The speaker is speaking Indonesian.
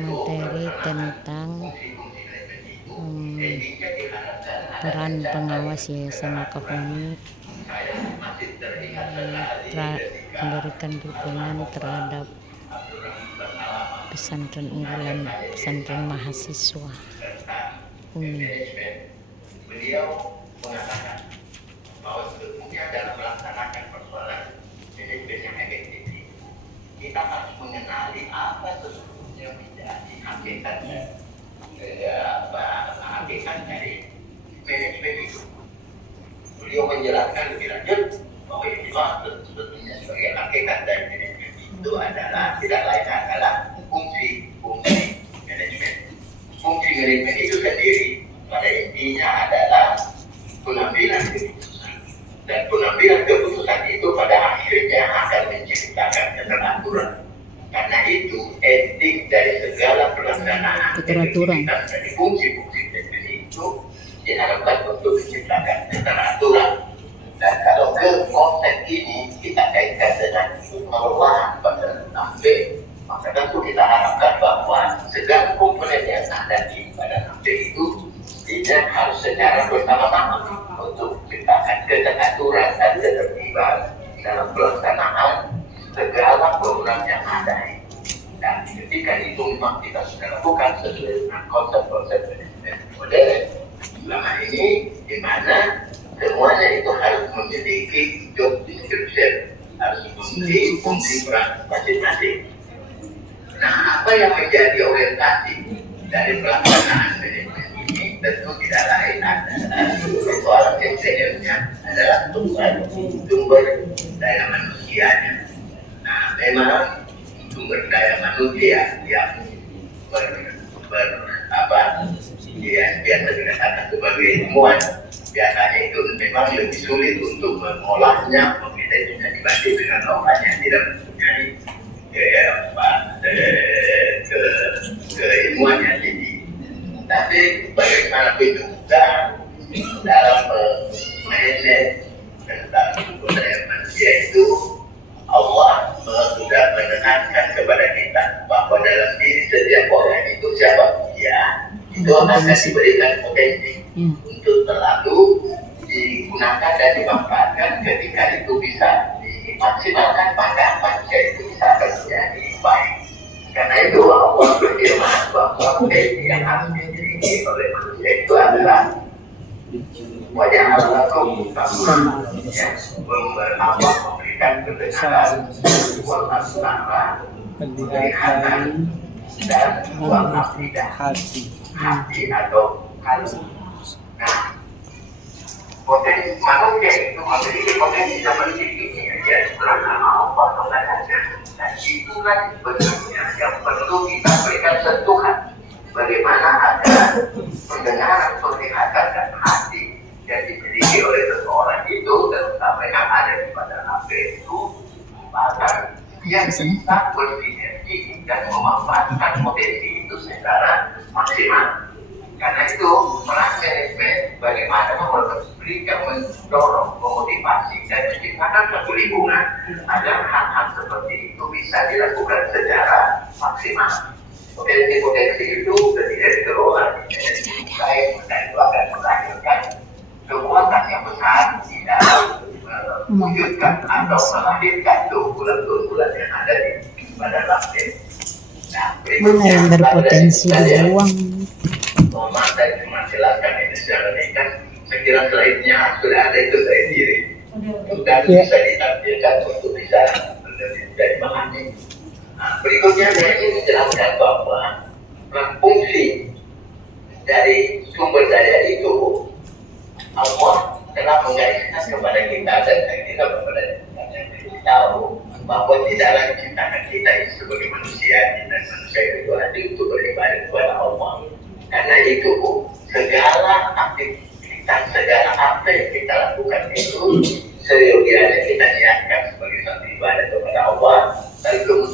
materi tentang peran pengawas Yayasan Wakaf Umi memberikan dukungan terhadap pesantren unggulan, pesantren mahasiswa Umi. Beliau mengatakan bahwa sebetulnya dalam melaksanakan persoalan manajemen yang efektif, kita harus mengenali apa sesungguhnya menjadi hakikat dari manajemen itu. Beliau menjelaskan lebih lanjut bahwa yang dimaksud sebetulnya sebagai hakikat dari manajemen itu adalah tidak lain adalah fungsi manajemen. Fungsi manajemen itu sendiri pada intinya adalah pengambilan keputusan, dan pengambilan keputusan itu pada akhirnya akan menciptakan keteraturan. Karena itu etik dari segala pelaksanaan dari fungsi-fungsi teknis itu diharapkan untuk menciptakan keteraturan. Dan kalau ke konsep ini kita kaitkan dengan pengelolaan pada sampai, maka tentu kita harapkan bahwa segala komponen yang ada di pada sampai itu tidak harus secara bersama-sama untuk menciptakan keteraturan dan ketertiban dalam pelaksanaan segala program yang ada. Dan ketika itu memang kita sudah lakukan sesuai dengan konsep-konsep manajemen modern selama ini, di mana semuanya itu harus memiliki job description, harus memiliki fungsi peran masing-masing. Nah, apa yang menjadi orientasi dari pelaksanaan manajemen ini tentu tidak lain adalah persoalan yang seriusnya adalah sumber daya manusianya. Nah, memang sumber daya manusia yang biasa dikatakan sebagai ilmuwan, biasanya itu memang lebih sulit untuk mengolahnya, memanajernya dibanding dengan orang yang tidak mempunyai keilmuan yang tinggi. Tapi bagaimanapun juga dalam manajer tentang sumber daya manusia itu, Allah sudah menekankan kepada kita bahwa dalam diri setiap orang itu siapa dia, itu akan diberikan potensi untuk selalu digunakan dan dimanfaatkan. Ketika itu bisa dimaksimalkan, maka manusia itu bisa menjadi baik. Karena itu Allah berfirman bahwa potensi yang harus dimiliki oleh manusia itu adalah wajah Allah memberikan kebenaran, penglihatan, dan hati atau hati. Nah, potensi manusia itu memiliki potensi seperti ini ya, setelah nama Allah mengatakan, dan itulah sebenarnya yang perlu kita berikan sentuhan. Bagaimana ada pendengaran, penglihatan, dan hati yang dimiliki oleh seseorang itu, terutama yang ada di pada HP itu, maka dia bisa bersinergi dan memanfaatkan potensi itu secara maksimal. Karena itu peran manajemen bagaimana memberikan, mendorong, memotivasi dan menciptakan suatu lingkungan agar hal-hal seperti itu bisa dilakukan secara maksimal. Potensi-potensi itu ketika dikelola baik, dan itu akan melahirkan kekuatan yang besar di dalam mewujudkan atau melahirkan keunggulan-keunggulan yang ada di pada lantai. Nah, mana yang berpotensi dibuang? Mama saya cuma jelaskan ini secara ringkas. Saya kira selainnya sudah ada itu dari diri. Sudah bisa ditampilkan untuk bisa dipahami. Nah, berikutnya saya ingin menjelaskan bahwa fungsi dari sumber daya itu Allah telah menggariskan kepada kita, dan kita kepada kita tahu bahwa tidaklah diciptakan kita itu sebagai manusia, dan manusia itu ada untuk beribadah kepada Allah. Karena itu segala aktivitas, segala apa yang kita lakukan itu